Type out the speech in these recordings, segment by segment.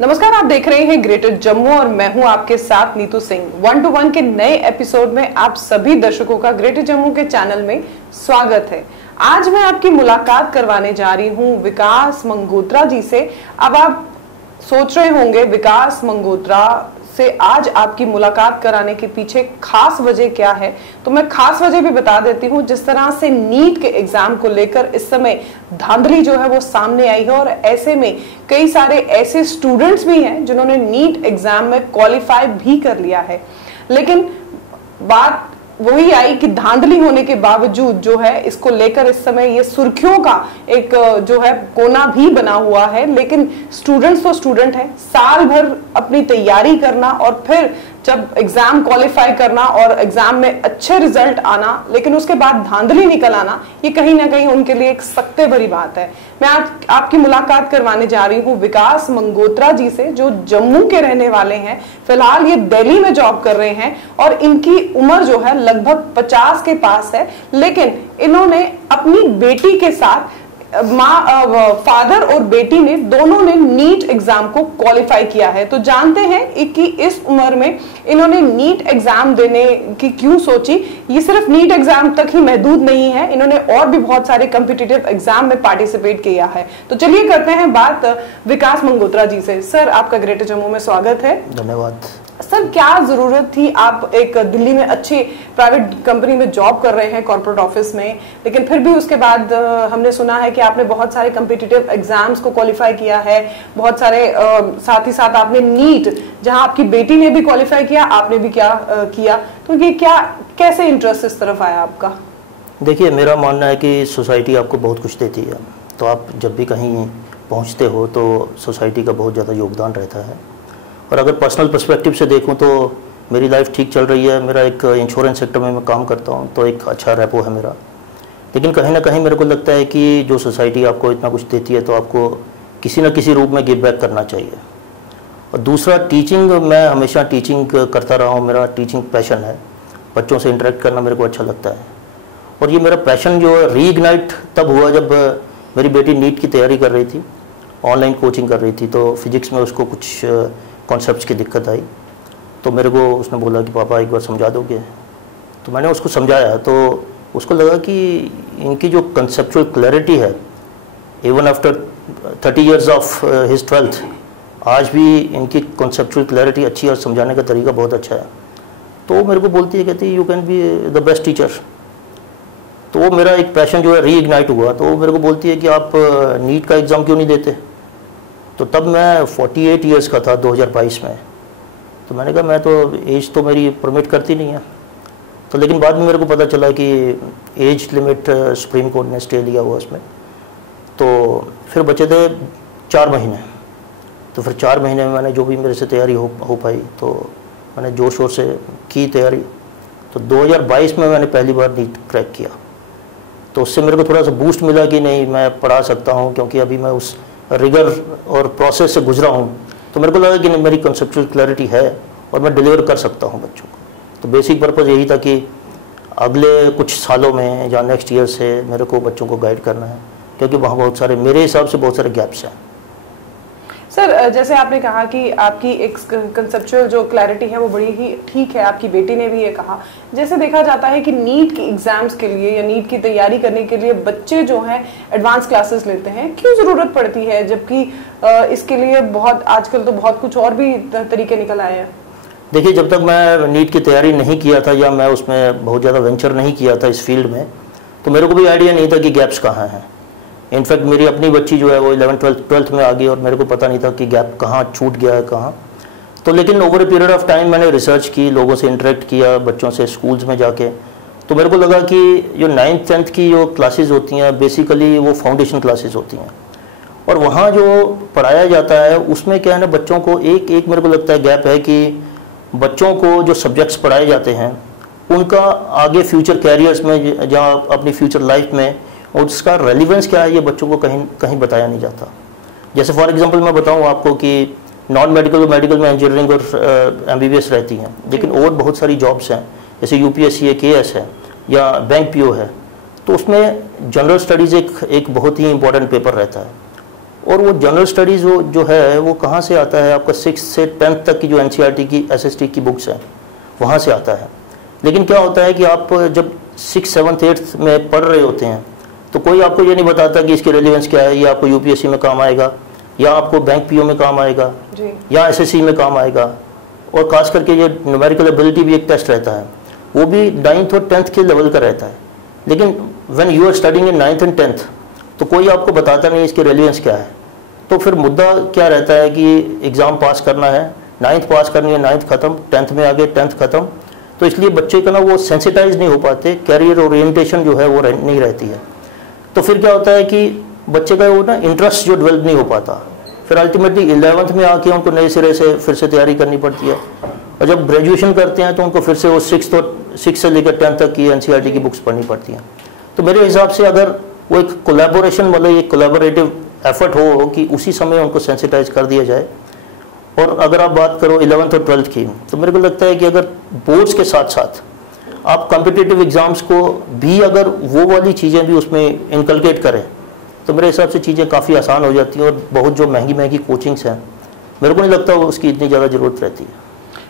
नमस्कार, आप देख रहे हैं ग्रेटर जम्मू और मैं हूं आपके साथ नीतू सिंह। 1 to 1 के नए एपिसोड में आप सभी दर्शकों का ग्रेटर जम्मू के चैनल में स्वागत है। आज मैं आपकी मुलाकात करवाने जा रही हूं विकास मंगोत्रा जी से। अब आप सोच रहे होंगे विकास मंगोत्रा से आज आपकी मुलाकात कराने के पीछे खास वजह क्या है, तो मैं खास वजह भी बता देती हूँ। जिस तरह से नीट के एग्जाम को लेकर इस समय धांधली जो है वो सामने आई है और ऐसे में कई सारे ऐसे स्टूडेंट्स भी हैं जिन्होंने नीट एग्जाम में क्वालिफाई भी कर लिया है, लेकिन बात वही आई कि धांधली होने के बावजूद जो है इसको लेकर इस समय ये सुर्खियों का एक जो है कोना भी बना हुआ है। लेकिन स्टूडेंट्स तो स्टूडेंट है, साल भर अपनी तैयारी करना और फिर जब एग्जाम क्वालिफाई करना और एग्जाम में अच्छे रिजल्ट आना, लेकिन उसके बाद धांधली निकल आना, ये कहीं ना कहीं उनके लिए एक सख्ते भरी बात है। मैं आज आपकी मुलाकात करवाने जा रही हूँ विकास मंगोत्रा जी से, जो जम्मू के रहने वाले हैं। फिलहाल ये दिल्ली में जॉब कर रहे हैं और इनकी उम्र जो है लगभग 50 के पास है, लेकिन इन्होंने अपनी बेटी के साथ फादर और बेटी ने दोनों ने नीट एग्जाम को क्वालिफाई किया है। तो जानते हैं कि इस उम्र में इन्होंने नीट एग्जाम देने की क्यों सोची। ये सिर्फ नीट एग्जाम तक ही महदूद नहीं है, इन्होंने और भी बहुत सारे कॉम्पिटिटिव एग्जाम में पार्टिसिपेट किया है। तो चलिए करते हैं बात विकास मंगोत्रा जी से। सर, आपका ग्रेटर जम्मू में स्वागत है। धन्यवाद। सर, क्या जरूरत थी, आप एक दिल्ली में अच्छी प्राइवेट कंपनी में जॉब कर रहे हैं कॉर्पोरेट ऑफिस में, लेकिन फिर भी उसके बाद हमने सुना है कि आपने बहुत सारे कॉम्पिटिटिव एग्जाम्स को क्वालिफाई किया है, बहुत सारे साथ ही साथ आपने नीट, जहां आपकी बेटी ने भी क्वालिफाई किया, आपने भी क्या किया, तो ये क्या कैसे इंटरेस्ट इस तरफ आया आपका? देखिए, मेरा मानना है कि सोसाइटी आपको बहुत कुछ देती है, तो आप जब भी कहीं पहुँचते हो तो सोसाइटी का बहुत ज़्यादा योगदान रहता है। और अगर पर्सनल पर्सपेक्टिव से देखूं तो मेरी लाइफ ठीक चल रही है। मेरा एक इंश्योरेंस सेक्टर में मैं काम करता हूं, तो एक अच्छा रेपो है मेरा। लेकिन कहीं ना कहीं मेरे को लगता है कि जो सोसाइटी आपको इतना कुछ देती है तो आपको किसी न किसी रूप में गिव बैक करना चाहिए। और दूसरा, टीचिंग, मैं हमेशा टीचिंग करता रहा हूँ, मेरा टीचिंग पैशन है। बच्चों से इंटरेक्ट करना मेरे को अच्छा लगता है। और ये मेरा पैशन जो है रीइग्नाइट तब हुआ जब मेरी बेटी नीट की तैयारी कर रही थी, ऑनलाइन कोचिंग कर रही थी। तो फिजिक्स में उसको कुछ कॉन्सेप्ट्स की दिक्कत आई, तो मेरे को उसने बोला कि पापा एक बार समझा दोगे। तो मैंने उसको समझाया, तो उसको लगा कि इनकी जो कंसेप्चुअल क्लैरिटी है, even after 30 years of his 12th, आज भी इनकी कंसेप्चुअल क्लैरिटी अच्छी है और समझाने का तरीका बहुत अच्छा है। तो मेरे को बोलती है, कहती है you can be the best teacher. तो वो मेरा एक पैशन जो है रीइग्नाइट हुआ। तो वो मेरे को बोलती है कि आप नीट का एग्ज़ाम क्यों नहीं देते। तो तब मैं 48 इयर्स का था 2022 में। तो मैंने कहा मैं तो एज तो मेरी परमिट करती नहीं है। तो लेकिन बाद में मेरे को पता चला कि एज लिमिट सुप्रीम कोर्ट ने स्टे लिया हुआ उसमें। तो फिर बचे थे 4 महीने। तो फिर 4 महीने में मैंने जो भी मेरे से तैयारी हो पाई, तो मैंने जोर शोर से की तैयारी। तो 2022 में मैंने पहली बार नीट क्रैक किया। तो उससे मेरे को थोड़ा सा बूस्ट मिला कि नहीं, मैं पढ़ा सकता हूँ, क्योंकि अभी मैं उस रिगर और प्रोसेस से गुजरा हूँ। तो मेरे को लगा कि मेरी कंसेप्चुअल क्लैरिटी है और मैं डिलीवर कर सकता हूँ बच्चों को। तो बेसिक पर्पज़ यही था कि अगले कुछ सालों में या नेक्स्ट ईयर से मेरे को बच्चों को गाइड करना है, क्योंकि वहाँ बहुत सारे, मेरे हिसाब से बहुत सारे गैप्स हैं। सर, जैसे आपने कहा कि आपकी एक कंसेप्चुअल जो क्लैरिटी है वो बड़ी ही ठीक है, आपकी बेटी ने भी ये कहा। जैसे देखा जाता है कि नीट के एग्जाम्स के लिए या नीट की तैयारी करने के लिए बच्चे जो हैं एडवांस क्लासेस लेते हैं, क्यों ज़रूरत पड़ती है, जबकि इसके लिए बहुत आजकल तो बहुत कुछ और भी तरीके निकल आए हैं। देखिए, जब तक मैं नीट की तैयारी नहीं किया था या मैं उसमें बहुत ज़्यादा वेंचर नहीं किया था इस फील्ड में, तो मेरे को भी आइडिया नहीं था कि गैप्स कहाँ हैं। इनफैक्ट मेरी अपनी बच्ची जो है वो 11th 12th में आ गई और मेरे को पता नहीं था कि गैप कहाँ छूट गया है कहाँ। तो लेकिन over a period of time मैंने रिसर्च की, लोगों से इंटरेक्ट किया, बच्चों से स्कूल्स में जाके। तो मेरे को लगा कि जो 9th 10th की जो क्लासेस होती हैं बेसिकली वो फाउंडेशन क्लासेस होती हैं, और वहाँ जो पढ़ाया जाता है उसमें क्या है ना, बच्चों को एक मेरे को लगता है गैप है कि बच्चों को जो सब्जेक्ट्स पढ़ाए जाते हैं उनका आगे फ्यूचर कैरियर्स में, जहाँ अपनी फ्यूचर लाइफ में, और उसका रेलिवेंस क्या है ये बच्चों को कहीं बताया नहीं जाता। जैसे फॉर एग्जांपल मैं बताऊं आपको कि नॉन मेडिकल और मेडिकल में इंजीनियरिंग और MBBS रहती हैं, लेकिन और बहुत सारी जॉब्स हैं, जैसे UPSC है, KS है या बैंक PO है। तो उसमें जनरल स्टडीज़ एक बहुत ही इंपॉर्टेंट पेपर रहता है। और वो जनरल स्टडीज़ जो है वो कहाँ से आता है, आपका 6 से 10th तक की जो NCERT की SST की बुक्स हैं वहाँ से आता है। लेकिन क्या होता है कि आप जब 6, 7, 8 में पढ़ रहे होते हैं तो कोई आपको ये नहीं बताता कि इसकी रेलिवेंस क्या है, ये आपको UPSC में काम आएगा या आपको बैंक PO में काम आएगा या SSC में काम आएगा। और खास करके ये न्यूमेरिकल एबिलिटी भी एक टेस्ट रहता है, वो भी 9th और 10th के लेवल का रहता है। लेकिन when you are studying in 9th and 10th तो कोई आपको बताता नहीं इसकी रेलिवेंस क्या है। तो फिर मुद्दा क्या रहता है कि एग्ज़ाम पास करना है, 9th पास करनी है, 9th ख़त्म, 10th में आगे 10th ख़त्म। तो इसलिए बच्चे का ना वो सेंसिटाइज नहीं हो पाते, कैरियर ओरिएंटेशन जो है वो नहीं रहती है। तो फिर क्या होता है कि बच्चे का वो ना इंटरेस्ट जो डेवलप नहीं हो पाता, फिर अल्टीमेटली 11th में आके उनको नए सिरे से फिर से तैयारी करनी पड़ती है। और जब ग्रेजुएशन करते हैं तो उनको फिर से वो 6 से लेकर 10 तक की NCERT की बुक्स पढ़नी पड़ती हैं। तो मेरे हिसाब से अगर वो एक कोलैबोरेशन मतलब एक कोलैबोरेटिव एफर्ट हो कि उसी समय उनको सेंसिटाइज कर दिया जाए। और अगर आप बात करो 11th और 12th की, तो मेरे को लगता है कि अगर बोर्ड्स के साथ साथ आप कॉम्पिटिटिव एग्ज़ाम्स को भी अगर वो वाली चीज़ें भी उसमें इनकलकेट करें तो मेरे हिसाब से चीज़ें काफ़ी आसान हो जाती हैं। और बहुत जो महंगी कोचिंग्स हैं मेरे को नहीं लगता उसकी इतनी ज़्यादा ज़रूरत रहती है।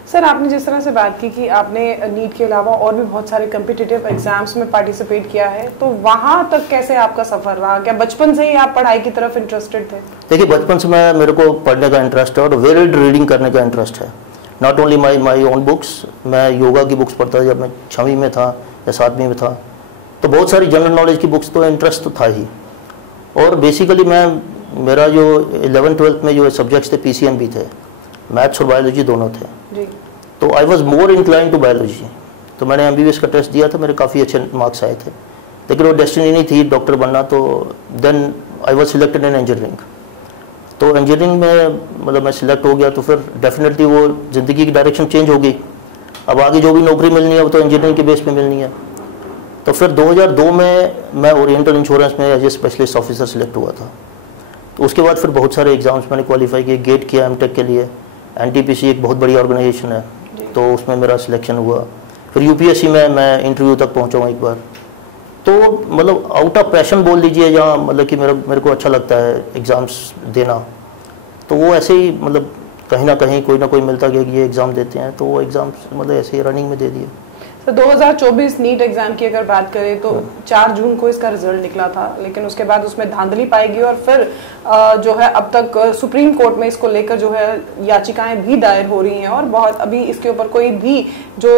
सर, आपने जिस तरह से बात की कि आपने नीट के अलावा और भी बहुत सारे कॉम्पिटिटिव एग्जाम्स में पार्टिसिपेट किया है, तो वहाँ तक कैसे आपका सफ़र रहा? क्या बचपन से ही आप पढ़ाई की तरफ इंटरेस्टेड थे? देखिए, बचपन से मेरे को पढ़ने का इंटरेस्ट है और वेरिड रीडिंग करने का इंटरेस्ट है। Not only my own books, मैं योगा की बुक्स पढ़ता था जब मैं 6वीं में था या 7वीं में था। तो बहुत सारी जनरल नॉलेज की बुक्स तो इंटरेस्ट तो था ही। और बेसिकली मेरा जो 11th-12th में जो सब्जेक्ट्स थे PCM भी थे, मैथ्स और बायोलॉजी दोनों थे जी। तो I was more incline to biology. तो मैंने MBBS का टेस्ट दिया था, मेरे काफ़ी अच्छे मार्क्स आए थे, लेकिन वो डेस्टिनी नहीं थी डॉक्टर बनना। तो then I was selected in engineering. तो इंजीनियरिंग में मतलब मैं सिलेक्ट हो गया तो फिर डेफिनेटली वो ज़िंदगी की डायरेक्शन चेंज हो गई। अब आगे जो भी नौकरी मिलनी है वो तो इंजीनियरिंग के बेस पे मिलनी है। तो फिर 2002 में मैं ओरिएंटल इंश्योरेंस में as a specialist officer select हुआ था। तो उसके बाद फिर बहुत सारे एग्ज़ाम्स मैंने क्वालिफाई किए, गेट किया MTech के लिए। NTPC एक बहुत बड़ी ऑर्गेनाइजेशन है, तो उसमें मेरा सिलेक्शन हुआ। फिर UPSC में मैं इंटरव्यू तक पहुंचा हूँ एक बार। तो मतलब आउट ऑफ पैशन बोल लीजिए, जहाँ मतलब कि मेरे को अच्छा लगता है एग्ज़ाम्स देना, तो वो ऐसे ही मतलब कहीं ना कहीं कोई ना कोई मिलता गया कि ये एग्ज़ाम देते हैं, तो वो एग्ज़ाम्स मतलब ऐसे ही रनिंग में दे दिए। तो 2024 नीट एग्जाम की अगर बात करें तो 4 जून को इसका रिजल्ट निकला था, लेकिन उसके बाद उसमें धांधली पाई गई और फिर जो है अब तक सुप्रीम कोर्ट में इसको लेकर जो है याचिकाएं भी दायर हो रही हैं और बहुत अभी इसके ऊपर कोई भी जो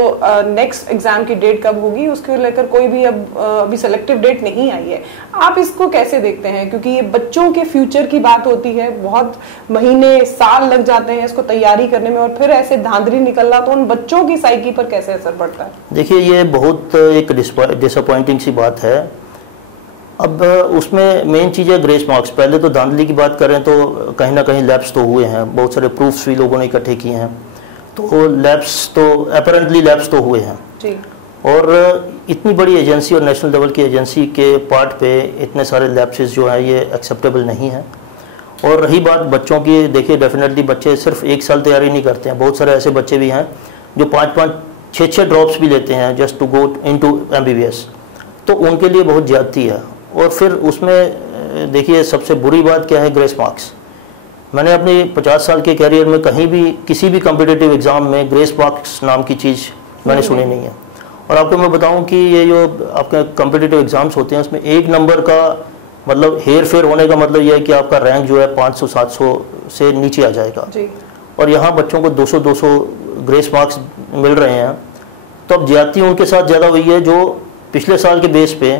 नेक्स्ट एग्जाम की डेट कब होगी उसको लेकर कोई भी अभी सेलेक्टिव डेट नहीं आई है। आप इसको कैसे देखते हैं? क्योंकि ये बच्चों के फ्यूचर की बात होती है, बहुत महीने साल लग जाते हैं इसको तैयारी करने में और फिर ऐसे धांधली निकलना तो उन बच्चों की साइकी पर कैसे असर पड़ता है? देखिए, ये बहुत एक डिसअपॉइंटिंग सी बात है। अब उसमें मेन चीज़ है ग्रेस मार्क्स। पहले तो धांधली की बात करें तो कहीं ना कहीं लैप्स तो हुए हैं, बहुत सारे प्रूफ्स भी लोगों ने इकट्ठे किए हैं, तो लैप्स तो अपरेंटली लैप्स तो हुए हैं जी। और इतनी बड़ी एजेंसी और नेशनल लेवल की एजेंसी के पार्ट पे इतने सारे लैप्सेस जो हैं ये एक्सेप्टेबल नहीं है। और रही बात बच्चों की, देखिए डेफिनेटली बच्चे सिर्फ 1 साल तैयारी नहीं करते हैं, बहुत सारे ऐसे बच्चे भी हैं जो 5-5, 6-6 ड्रॉप्स भी लेते हैं just to go into MBBS, तो उनके लिए बहुत ज़्यादती है। और फिर उसमें देखिए सबसे बुरी बात क्या है, ग्रेस मार्क्स। मैंने अपने 50 साल के कैरियर में कहीं भी किसी भी कॉम्पिटिटिव एग्ज़ाम में ग्रेस मार्क्स नाम की चीज़ मैंने सुनी नहीं है। और आपको मैं बताऊं कि ये जो आपके कॉम्पिटिटिव एग्ज़ाम्स होते हैं उसमें 1 नंबर का मतलब हेर फेर होने का मतलब ये है कि आपका रैंक जो है 500-700 से नीचे आ जाएगा जी। और यहाँ बच्चों को 200-200 ग्रेस मार्क्स मिल रहे हैं। तो अब ज्यादती उनके साथ ज़्यादा हुई है जो पिछले साल के बेस पे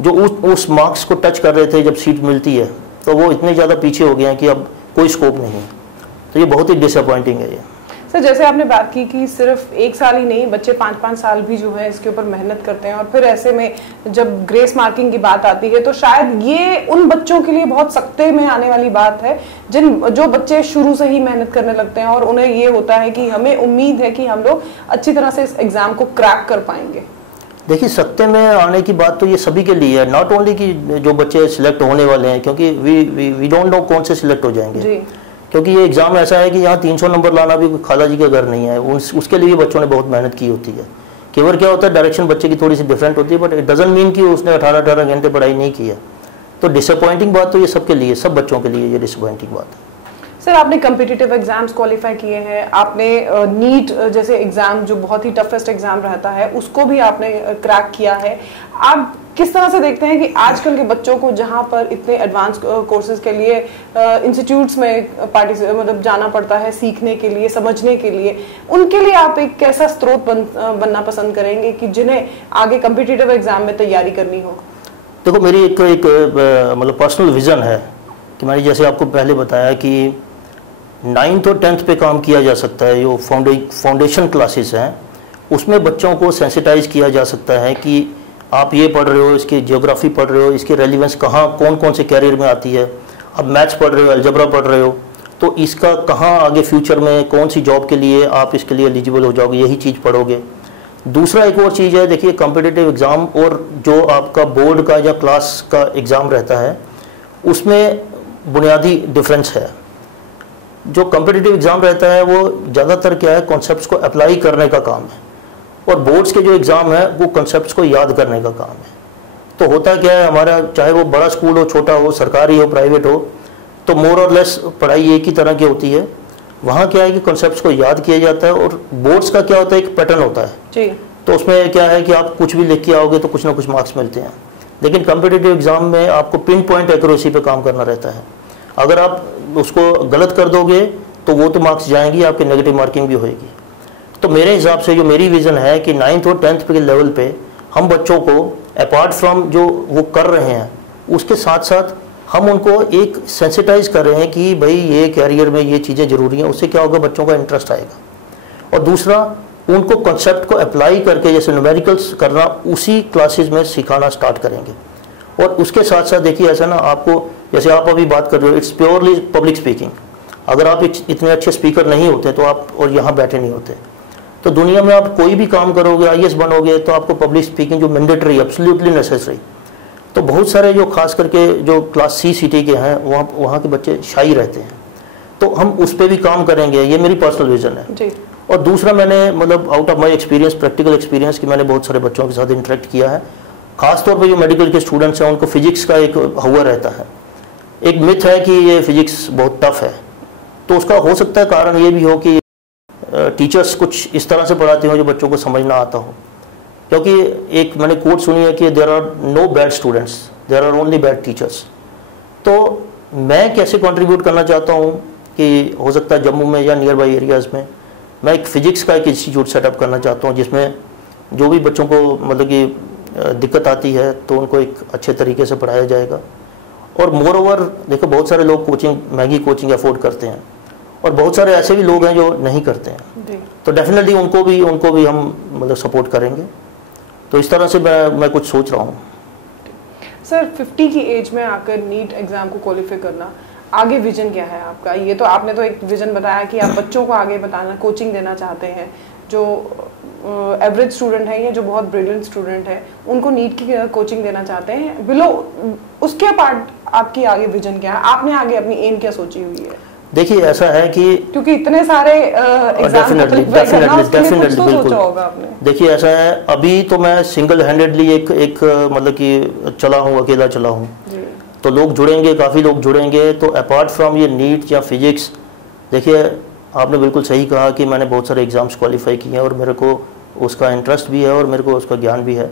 जो उस मार्क्स को टच कर रहे थे जब सीट मिलती है, तो वो इतने ज़्यादा पीछे हो गए हैं कि अब कोई स्कोप नहीं है। तो ये बहुत ही डिसअपॉइंटिंग है ये। सर, जैसे आपने बात की कि सिर्फ 1 साल ही नहीं, बच्चे 5-5 साल भी जो है इसके ऊपर मेहनत करते हैं और फिर ऐसे में जब ग्रेस मार्किंग की बात आती है तो शायद ये उन बच्चों के लिए बहुत सख्ते में आने वाली बात है जो बच्चे शुरू से ही मेहनत करने लगते हैं और उन्हें ये होता है कि हमें उम्मीद है कि हम लोग अच्छी तरह से इस एग्जाम को क्रैक कर पाएंगे। देखिए, सख्ते में आने की बात तो ये सभी के लिए है, नॉट ओनली कि जो बच्चे सिलेक्ट होने वाले हैं, क्योंकि वी डोंट नो कौन से सिलेक्ट हो जाएंगे जी। क्योंकि ये एग्ज़ाम ऐसा है कि यहाँ 300 नंबर लाना भी खाला जी का घर नहीं है, उसके लिए बच्चों ने बहुत मेहनत की होती है। केवल क्या होता है, डायरेक्शन बच्चे की थोड़ी सी डिफरेंट होती है, बट इट डजंट मीन कि उसने 18-18 घंटे पढ़ाई नहीं की है। तो डिसअपॉइंटिंग बात तो ये सबके लिए, सब बच्चों के लिए ये डिसअपॉइंटिंग बात है। सर, आपने कम्पिटिटिव एग्जाम्स क्वालिफाई किए हैं, आपने नीट जैसे एग्जाम जो बहुत ही टफेस्ट एग्जाम रहता है उसको भी आपने क्रैक किया है। आप किस तरह से देखते हैं कि आजकल के बच्चों को जहां पर इतने एडवांस कोर्सेज के लिए इंस्टीट्यूट्स में मतलब जाना पड़ता है सीखने के लिए, समझने के लिए, उनके लिए आप एक कैसा स्रोत बनना पसंद करेंगे कि जिन्हें आगे कम्पिटिटिव एग्जाम में तैयारी करनी हो? देखो, मेरी एक मतलब पर्सनल विज़न है कि मैंने जैसे आपको पहले बताया कि 9th और 10th पे काम किया जा सकता है। जो फाउंडेशन क्लासेस हैं उसमें बच्चों को सेंसिटाइज किया जा सकता है कि आप ये पढ़ रहे हो, इसकी ज्योग्राफी पढ़ रहे हो, इसकी रेलिवेंस कहाँ कौन कौन से कैरियर में आती है। अब मैथ्स पढ़ रहे हो, अलजबरा पढ़ रहे हो, तो इसका कहाँ आगे फ्यूचर में कौन सी जॉब के लिए आप इसके लिए एलिजिबल हो जाओगे, यही चीज़ पढ़ोगे। दूसरा एक और चीज़ है, देखिए कॉम्पिटिटिव एग्ज़ाम और जो आपका बोर्ड का या क्लास का एग्ज़ाम रहता है उसमें बुनियादी डिफरेंस है। जो कॉम्पिटिटिव एग्ज़ाम रहता है वो ज़्यादातर क्या है, कॉन्सेप्ट्स को अप्लाई करने का काम है, और बोर्ड्स के जो एग्ज़ाम है वो कॉन्सेप्ट्स को याद करने का काम है। तो होता क्या है हमारा, चाहे वो बड़ा स्कूल हो, छोटा हो, सरकारी हो, प्राइवेट हो, तो मोर और लेस पढ़ाई एक ही तरह की होती है। वहाँ क्या है कि कॉन्सेप्ट्स को याद किया जाता है, और बोर्ड्स का क्या होता है, एक पैटर्न होता है जी। तो उसमें क्या है कि आप कुछ भी लिख के आओगे तो कुछ ना कुछ मार्क्स मिलते हैं। लेकिन कॉम्पिटिटिव एग्ज़ाम में आपको पिन पॉइंट एक्यूरेसी पे काम करना रहता है। अगर आप उसको गलत कर दोगे तो वो तो मार्क्स जाएंगी, आपकी नेगेटिव मार्किंग भी होएगी। तो मेरे हिसाब से जो मेरी विज़न है कि 9th और 10th के लेवल पे हम बच्चों को अपार्ट फ्रॉम जो वो कर रहे हैं उसके साथ साथ हम उनको एक सेंसिटाइज कर रहे हैं कि भाई ये कैरियर में ये चीज़ें ज़रूरी हैं। उससे क्या होगा, बच्चों का इंटरेस्ट आएगा। और दूसरा, उनको कॉन्सेप्ट को अप्लाई करके जैसे न्यूमेरिकल्स करना उसी क्लासेस में सिखाना स्टार्ट करेंगे। और उसके साथ साथ देखिए ऐसा ना, आपको जैसे आप अभी बात कर रहे हो, इट्स प्योरली पब्लिक स्पीकिंग। अगर आप इतने अच्छे स्पीकर नहीं होते तो आप और यहाँ बैठे नहीं होते, तो दुनिया में आप कोई भी काम करोगे, IAS बनोगे, तो आपको पब्लिक स्पीकिंग जो मैंडेटरी, एब्सोल्युटली नेसेसरी। तो बहुत सारे जो खास करके जो क्लास C सिटी के हैं वहाँ के बच्चे शाई रहते हैं, तो हम उस पर भी काम करेंगे। ये मेरी पर्सनल विजन है जी। और दूसरा, मैंने मतलब out of my experience, practical experience, कि मैंने बहुत सारे बच्चों के साथ इंटरेक्ट किया है। खासतौर पर जो मेडिकल के स्टूडेंट्स हैं उनको फिजिक्स का एक हवा रहता है। एक मिथ है कि ये फिजिक्स बहुत टफ है, तो उसका हो सकता है कारण ये भी हो कि टीचर्स कुछ इस तरह से पढ़ाते हो जो बच्चों को समझ ना आता हो। क्योंकि एक मैंने कोट सुनी है कि there are no bad students, there are only bad teachers. तो मैं कैसे कंट्रीब्यूट करना चाहता हूँ कि हो सकता है जम्मू में या नियर बाई एरियाज़ में मैं एक फ़िज़िक्स का एक इंस्टीट्यूट सेटअप करना चाहता हूँ, जिसमें जो भी बच्चों को मतलब कि दिक्कत आती है तो उनको एक अच्छे तरीके से पढ़ाया जाएगा। और मोर ओवर देखो, बहुत सारे लोग कोचिंग, महंगी कोचिंग अफोर्ड करते हैं, और बहुत सारे ऐसे भी लोग हैं जो नहीं करते हैं। तो डेफिनेटली उनको भी हम मतलब सपोर्ट करेंगे। तो इस तरह से मैं कुछ सोच रहा हूँ। सर, 50 की एज में आकर नीट एग्जाम को क्वालिफाई करना, आगे विजन क्या है आपका? ये तो आपने तो एक विजन बताया कि आप बच्चों को आगे बताना, कोचिंग देना चाहते हैं। जो एवरेज स्टूडेंट है या जो बहुत ब्रिलियंट स्टूडेंट है उनको नीट की कोचिंग देना चाहते हैं। बिलो उसके पार्ट आपकी आगे विजन क्या है? आपने आगे अपनी एम क्या सोची हुई है? देखिए ऐसा है कि क्योंकि इतने सारे डेफिनेटली बिल्कुल। देखिए ऐसा है, अभी तो मैं सिंगल हैंडेडली एक मतलब कि चला हूँ, अकेला चला हूँ। तो लोग जुड़ेंगे, काफ़ी लोग जुड़ेंगे। तो अपार्ट फ्रॉम ये नीट या फिजिक्स, देखिए आपने बिल्कुल सही कहा कि मैंने बहुत सारे एग्ज़ाम्स क्वालिफाई किए हैं और मेरे को उसका इंटरेस्ट भी है और मेरे को उसका ज्ञान भी है।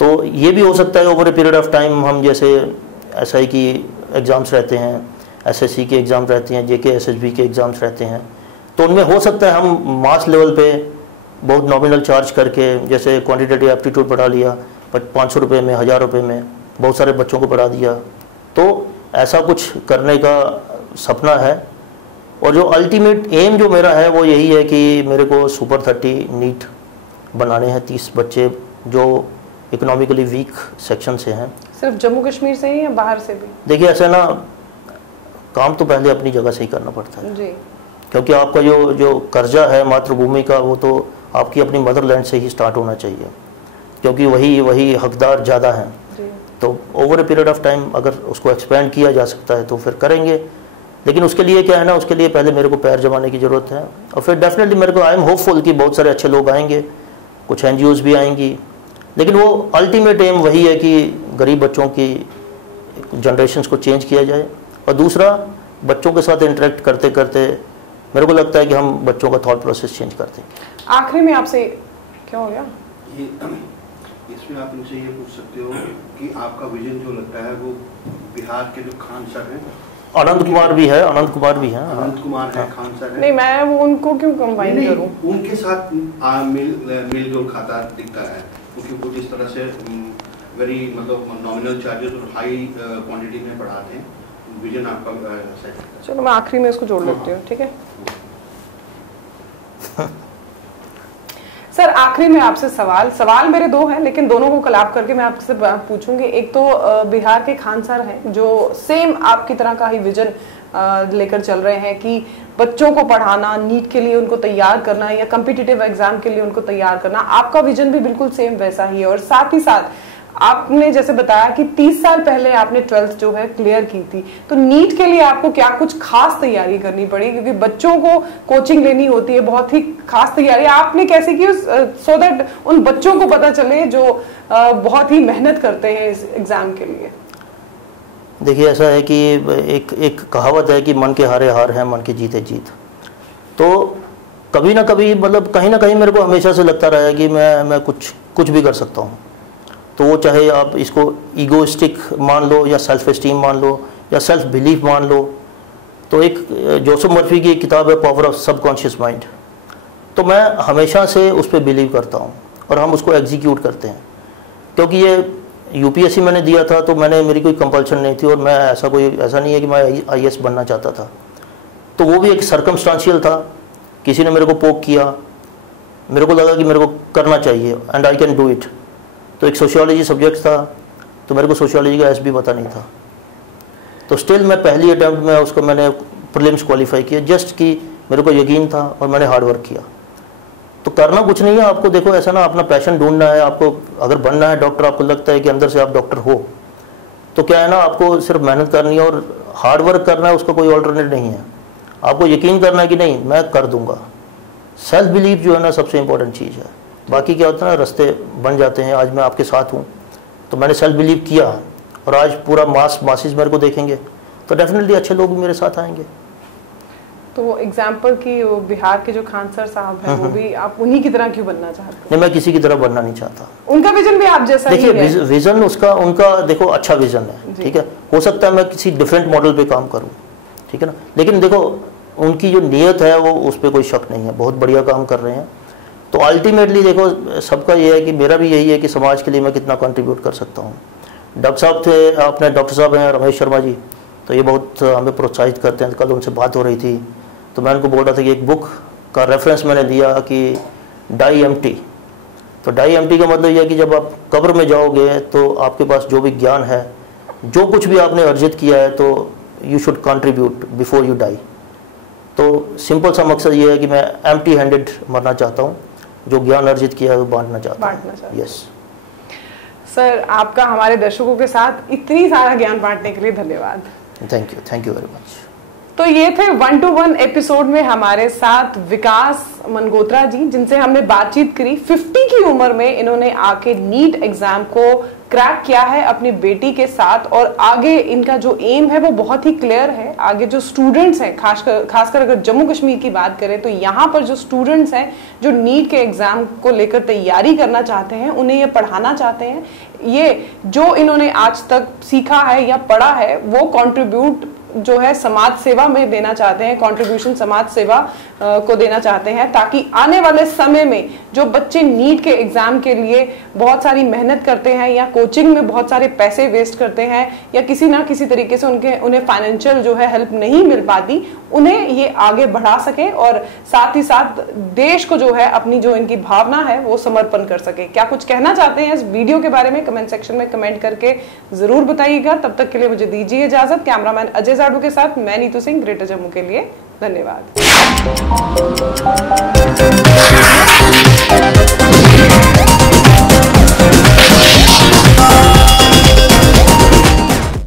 तो ये भी हो सकता है over a period of time हम जैसे SI की एग्ज़ाम्स रहते हैं, SSC के एग्ज़ाम रहते हैं, JK SSB के एग्ज़ाम्स रहते हैं, तो उनमें हो सकता है हम मास लेवल पे बहुत नॉमिनल चार्ज करके, जैसे क्वांटिटेटिव एप्टीट्यूड पढ़ा लिया 500 रुपये में, 1000 रुपये में बहुत सारे बच्चों को पढ़ा दिया। तो ऐसा कुछ करने का सपना है। और जो अल्टीमेट एम जो मेरा है वो यही है कि मेरे को सुपर 30 नीट बनाने हैं 30 बच्चे जो इकोनॉमिकली वीक सेक्शन से हैं। सिर्फ जम्मू कश्मीर से ही या बाहर से भी? देखिए ऐसा ना, काम तो पहले अपनी जगह से ही करना पड़ता है जी। क्योंकि आपका जो कर्जा है मातृभूमि का, वो तो आपकी अपनी मदरलैंड से ही स्टार्ट होना चाहिए, क्योंकि वही हकदार ज़्यादा हैं। तो over a period of time अगर उसको एक्सपेंड किया जा सकता है तो फिर करेंगे। लेकिन उसके लिए क्या है ना, उसके लिए पहले मेरे को पैर जमाने की ज़रूरत है। और फिर डेफिनेटली मेरे को आई एम होपफुल कि बहुत सारे अच्छे लोग आएंगे, कुछ NGOs भी आएंगी। लेकिन वो अल्टीमेट एम वही है कि गरीब बच्चों की जनरेशन्स को चेंज किया जाए, और दूसरा बच्चों के साथ इंटरेक्ट करते करते मेरे को लगता है कि हम बच्चों का थॉट प्रोसेस चेंज करते हैं। आखिरी में आपसे क्या हो गया, इसमें आप इनसे ये पूछ सकते हो कि आपका विजन जो लगता है वो बिहार के जो खान सर हैं, अनंत कुमार भी है, अनंत कुमार भी है, अनंत कुमार है, खान सर है, नहीं मैं वो उनको क्यों कंबाइन करूं, उनके साथ मेल जोल खाता दिखता है, क्योंकि वो जिस तरह से वेरी मतलब नॉमिनल चार्जेस और हाई क्वांटिटी में पढ़ाते हैं, विजन आपका सेट। चलो मैं आखिरी में इसको जोड़ लेती हूँ, ठीक है सर। आखिरी में आपसे सवाल मेरे दो हैं, लेकिन दोनों को कलाप करके मैं आपसे पूछूंगी। एक तो बिहार के खान सर हैं जो सेम आपकी तरह का ही विजन लेकर चल रहे हैं कि बच्चों को पढ़ाना, नीट के लिए उनको तैयार करना या कॉम्पिटिटिव एग्जाम के लिए उनको तैयार करना, आपका विजन भी बिल्कुल सेम वैसा ही है। और साथ ही साथ आपने जैसे बताया कि 30 साल पहले आपने 12th जो है क्लियर की थी, तो नीट के लिए आपको क्या कुछ खास तैयारी करनी पड़ी, क्योंकि बच्चों को कोचिंग लेनी होती है, बहुत ही खास तैयारी आपने कैसे की सो दैट उन बच्चों को पता चले जो बहुत ही मेहनत करते हैं इस एग्जाम के लिए? देखिए ऐसा है कि एक कहावत है कि मन के हारे हार है, मन के जीते जीत। तो कभी ना कभी मतलब कहीं ना कहीं मेरे को हमेशा से लगता रहा है कि मैं कुछ भी कर सकता हूँ। तो वो चाहे आप इसको ईगोइस्टिक मान लो या सेल्फ एस्टीम मान लो या सेल्फ बिलीफ मान लो। तो एक जोसेफ मर्फी की किताब है पावर ऑफ सबकॉन्शियस माइंड, तो मैं हमेशा से उस पर बिलीव करता हूँ और हम उसको एग्जीक्यूट करते हैं। क्योंकि ये यूपीएससी मैंने दिया था तो मेरी कोई कंपल्शन नहीं थी, और मैं ऐसा नहीं है कि मैं आईएएस बनना चाहता था। तो वो भी एक सर्कमस्टांशियल था, किसी ने मेरे को पोक किया, मेरे को लगा कि मेरे को करना चाहिए and I can do it. तो एक सोशियोलॉजी सब्जेक्ट था, तो मेरे को सोशियोलॉजी का एसबी पता नहीं था, तो स्टिल मैं पहली अटैम्प्ट में उसको मैंने प्रीलिम्स क्वालिफाई किया, जस्ट कि मेरे को यकीन था और मैंने हार्ड वर्क किया। तो करना कुछ नहीं है, आपको देखो ऐसा ना अपना पैशन ढूंढना है। आपको अगर बनना है डॉक्टर, आपको लगता है कि अंदर से आप डॉक्टर हो, तो क्या है ना, आपको सिर्फ मेहनत करनी है और हार्ड वर्क करना है, उसका कोई ऑल्टरनेट नहीं है। आपको यकीन करना है कि नहीं मैं कर दूंगा। सेल्फ बिलीफ जो है ना सबसे इंपॉर्टेंट चीज़ है। बाकी क्या होता है ना, रास्ते बन जाते हैं। आज मैं आपके साथ हूँ तो मैंने सेल्फ बिलीव किया, और आज पूरा मासिस मेरे को देखेंगे तो डेफिनेटली अच्छे लोग भी मेरे साथ आएंगे। तो एग्जाम्पल की वो बिहार के जो खान सर साहब हैं, वो भी आप उन्हीं की तरह क्यों बनना चाहते हैं? नहीं, मैं किसी की तरह बनना नहीं चाहता। उनका विजन भी आप जैसा ही है। देखिए विजन उनका देखो अच्छा विजन है, ठीक है। हो सकता है मैं किसी डिफरेंट मॉडल पे काम करूँ, ठीक है ना, लेकिन देखो उनकी जो नीयत है वो उस पर कोई शक नहीं है, बहुत बढ़िया काम कर रहे हैं। तो अल्टीमेटली देखो सबका ये है कि मेरा भी यही है कि समाज के लिए मैं कितना कंट्रीब्यूट कर सकता हूँ। डॉक्टर साहब थे, आपने डॉक्टर साहब हैं रमेश शर्मा जी, तो ये बहुत हमें प्रोत्साहित करते हैं। कल उनसे बात हो रही थी तो मैं उनको बोल रहा था कि एक बुक का रेफरेंस मैंने दिया कि डाई एम्प्टी। तो डाई एम्प्टी का मतलब यह है कि जब आप कब्र में जाओगे तो आपके पास जो भी ज्ञान है, जो कुछ भी आपने अर्जित किया है, तो you should contribute before you die. तो सिंपल सा मकसद ये है कि मैं एम्प्टी हैंडेड मरना चाहता हूँ, जो ज्ञान अर्जित किया है वो बांटना चाहता हूँ। यस सर, आपका हमारे दर्शकों के साथ इतनी सारा ज्ञान बांटने के लिए धन्यवाद। Thank you very much. तो ये थे 1-to-1 एपिसोड में हमारे साथ विकास मनगोत्रा जी, जिनसे हमने बातचीत करी। 50 की उम्र में इन्होंने आके नीट एग्जाम को क्रैक किया है अपनी बेटी के साथ, और आगे इनका जो एम है वो बहुत ही क्लियर है। आगे जो स्टूडेंट्स हैं, खासकर अगर जम्मू कश्मीर की बात करें तो यहाँ पर जो स्टूडेंट्स हैं जो नीट के एग्जाम को लेकर तैयारी करना चाहते हैं, उन्हें ये पढ़ाना चाहते हैं, ये जो इन्होंने आज तक सीखा है या पढ़ा है वो कंट्रीब्यूट जो है समाज सेवा में देना चाहते हैं, कंट्रीब्यूशन समाज सेवा को देना चाहते हैं, ताकि आने वाले समय में जो बच्चे नीट के एग्जाम के लिए बहुत सारी मेहनत करते हैं या कोचिंग में बहुत सारे पैसे वेस्ट करते हैं या किसी ना किसी तरीके से उन्हें फाइनेंशियल जो है हेल्प नहीं मिल पाती, उन्हें ये आगे बढ़ा सके और साथ ही साथ देश को जो है अपनी जो इनकी भावना है वो समर्पण कर सके। क्या कुछ कहना चाहते हैं इस वीडियो के बारे में कमेंट सेक्शन में कमेंट करके जरूर बताइएगा। तब तक के लिए मुझे दीजिए इजाजत। कैमरामैन अजय जाडू के साथ मैं नीतू सिंह, ग्रेटर जम्मू के लिए धन्यवाद।